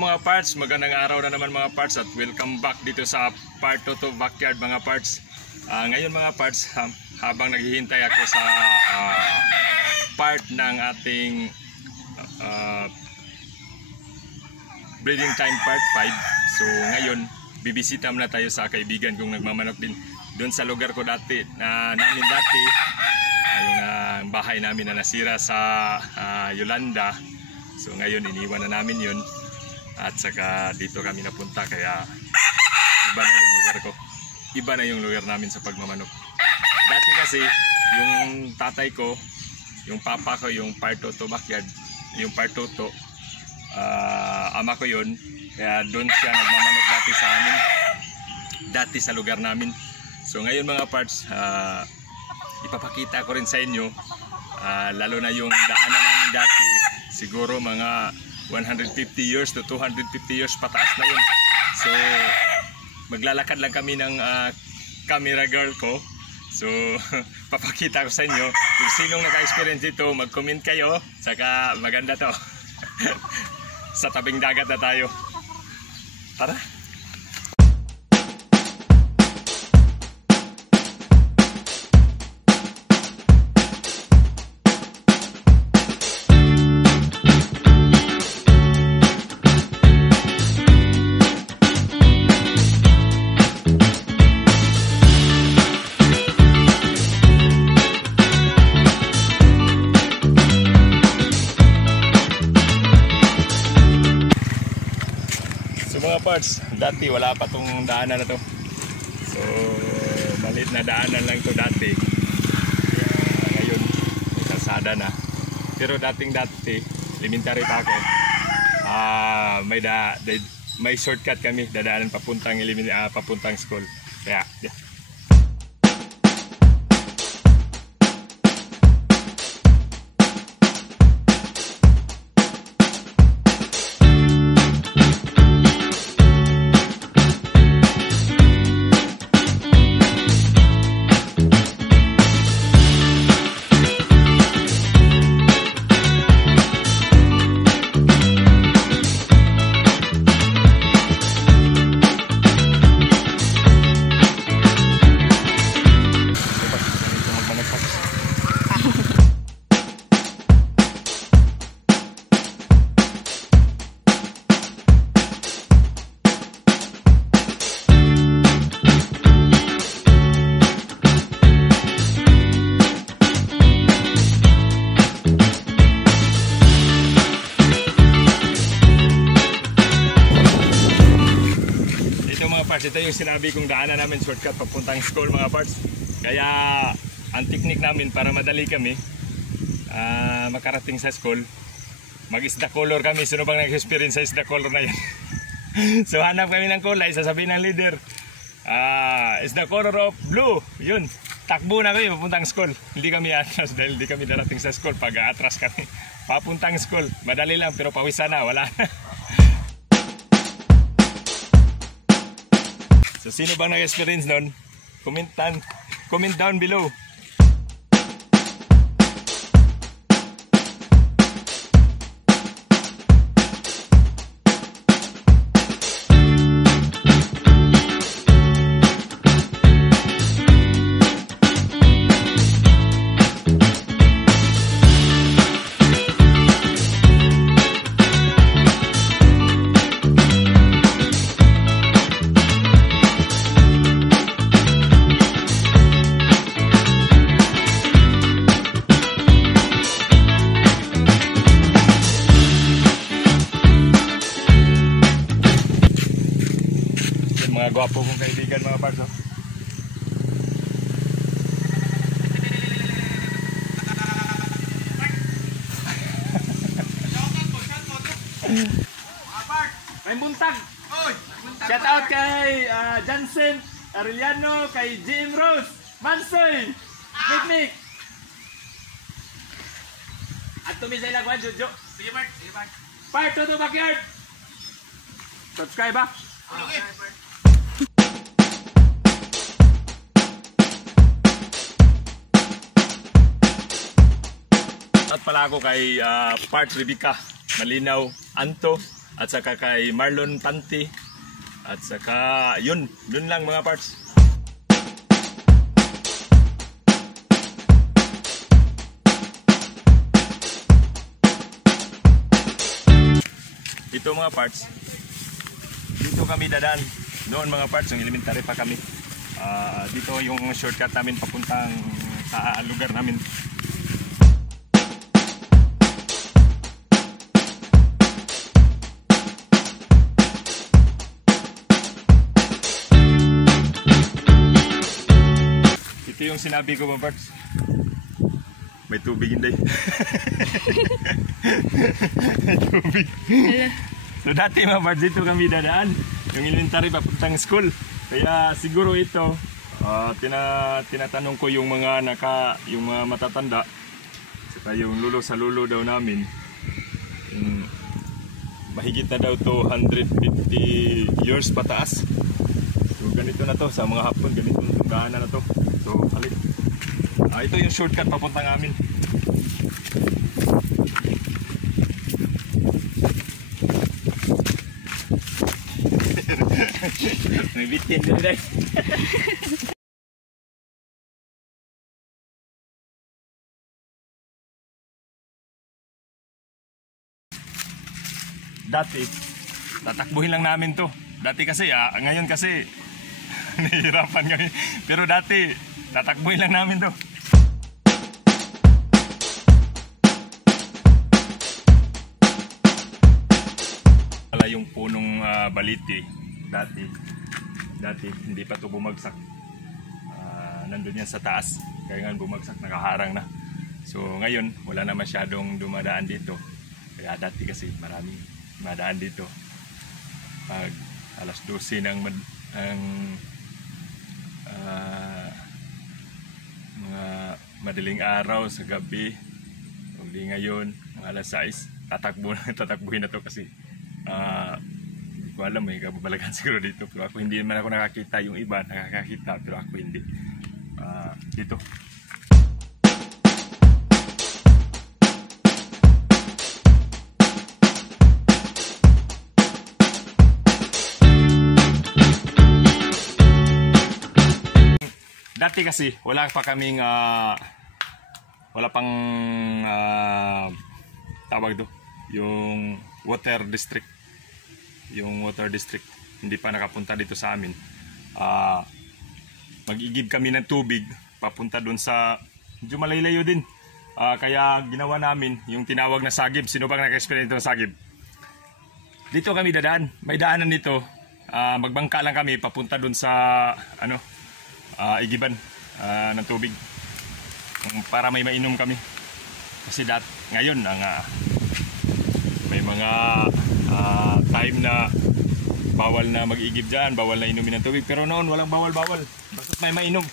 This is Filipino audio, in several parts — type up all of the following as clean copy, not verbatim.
Hello mga parts, magandang araw na naman mga parts at welcome back dito sa Part 2 to Backyard mga parts. Ngayon mga parts, habang naghihintay ako sa part ng ating breeding time part 5. So ngayon, bibisita muna tayo sa kaibigan kong nagmamanok din doon sa lugar ko dati, namin dati, yung bahay namin na nasira sa Yolanda. So ngayon iniwan na namin yun at saka dito kami napunta, kaya iba na yung lugar ko, iba na yung lugar namin sa pagmamanok. Dati kasi yung tatay ko, yung papa ko, yung Part 2 to Backyard, yung Part 2 to ama ko yun, kaya doon siya nagmamanok dati sa amin, dati sa lugar namin. So ngayon mga parts, ipapakita ko rin sa inyo, lalo na yung daanan namin dati, siguro mga 150 years to 250 years pataas na yun. So maglalakad lang kami ng camera girl ko. So papakita ko sa inyo. Kung sinong naka-experience dito, mag-comment kayo. Saka maganda to. Sa tabing dagat na tayo. Tara! Mga parts, dati wala pa tong daanan na to. So maliit na daanan lang to dati. Kaya ngayon may kalsada na. Pero dati elementary pa ako, may shortcut kami, dadaanan papuntang school. Kaya ito yung sinabi kong daanan namin, shortcut papuntang school mga parts. Kaya ang technique namin para madali kami makarating sa school, mag-isda color kami. Sino bang nag-experience sa isda color na yan? So hanap kami ng kulay, sasabihin ng leader, is the color of blue. Yun, takbo na kami papuntang school. Hindi kami atras dahil hindi kami darating sa school. Pag atras kami papuntang school, madali lang pero pawisan na, wala na. So sino bang nag-experience nun? Comment down below. Mga gwapo kong kaibigan mga parts. May buntag. Shout out kay Jansen Arellano, kay Jim Rose, Mansoy, Picnic. At tumisay lang kwan, Jojo. Sige Mark. Part 2 to Backyard. Subscribe ba? At pala ako kay Parts Rebecca Malinaw Anto at saka kay Marlon Panti, at saka yun lang mga parts. Ito mga parts, dito kami dadaan noon mga parts, yung elementary pa kami. Dito yung shortcut namin papuntang sa lugar namin. Ito yung sinabi ko mga parts. May tubig hindi. May tubig. So dati mga parts, dito kami dadaan. Yung elementary papuntang school. Kaya siguro ito, tinatanong ko yung mga yung mga matatanda. Saka yung lulo sa lulo daw namin. Mahigit na daw to 150 years pataas. So ganito na to sa mga hapon, ganito na daanan na to. So halit. Ito yung shortcut papuntang amin. May bitin din dahil. Dati, tatakbuhin lang namin to. Dati kasi, ngayon kasi, nahihirapan kami. Pero dati, tatakbuhin lang namin to. Wala yung punong baliti. Dati, hindi pa to bumagsak. Nandun yan sa taas. Kaya nga bumagsak, nakaharang na. So ngayon, wala na masyadong dumadaan dito. Kaya dati kasi maraming dumadaan dito. Pag alas 12 ng mga madaling araw sa gabi, hindi ngayon, mga alas 6, tatakbuhin na to kasi hindi ko alam, may kababalagan siguro dito. Pero ako hindi naman ako nakakita, yung iba nakakakita, pero ako hindi. Dito. Dati kasi wala pa kaming wala pang tawag do, yung water district. Yung water district hindi pa nakapunta dito sa amin. Mag-igib kami ng tubig papunta doon sa medyo malaylayo din. Kaya ginawa namin yung tinawag na sagib. Sino bang naka-experience nito ng sagib? Dito kami dadaan. May daanan dito. Magbangka lang kami papunta doon sa igiban ng tubig para may mainom kami. Kasi ngayon may mga time na bawal na mag-igib dyan, bawal na inumin ng tubig. Pero noon walang bawal-bawal, basta may mainom.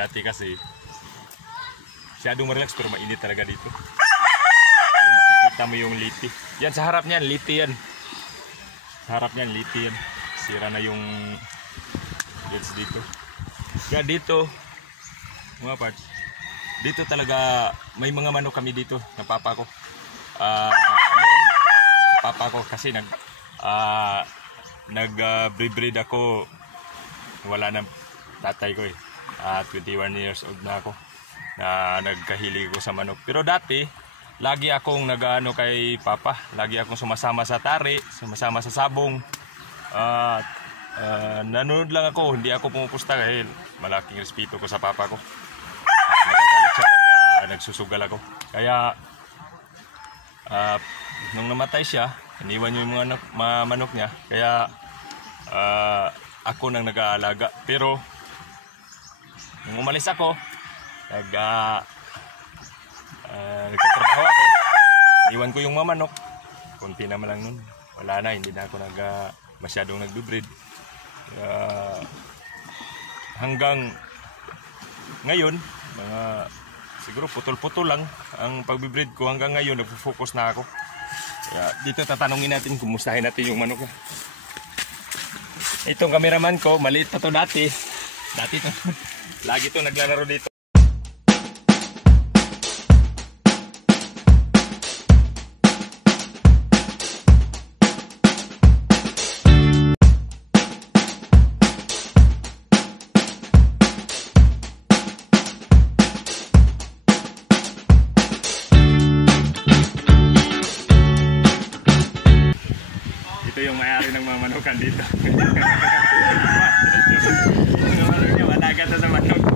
Dati kasi masyadong relax pero mainit talaga dito. Makikita mo yung liti. Yan sa harap niyan, liti yan. Sa harap niyan, liti yan. Sira na yung gates dito. Kaya dito, mga parts, dito talaga may mga manok kami dito na papa ko. Papa ko kasi nag-breed ako, wala na tatay ko eh. 21 years old na ako na nagkahilig ko sa manok. Pero dati, lagi akong nag-ano kay Papa. Lagi akong sumasama sa tari, sumasama sa sabong. At nanonood lang ako, hindi ako pumupusta dahil malaking respeto ko sa Papa ko. Nagagalit siya pag nagsusugal ako. Kaya nung namatay siya, iniwan niya yung mga manok niya. Kaya ako nang nag-aalaga. Pero nung umalis ako, nagtatrabaho ako. Iwan ko yung mga manok. Kunti naman lang nun. Wala na, hindi na ako masyadong nag-breed. Hanggang ngayon, siguro putol-putol lang ang pagbibreed ko. Hanggang ngayon, nagpo-focus na ako. Kaya dito tatanungin natin, kumustahin natin yung manok. Itong cameraman ko, maliit pa to dati. Dati to, lagi to naglalaro dito. Ito yung may-ari ng mga manukan dito. Wala ka sa manok.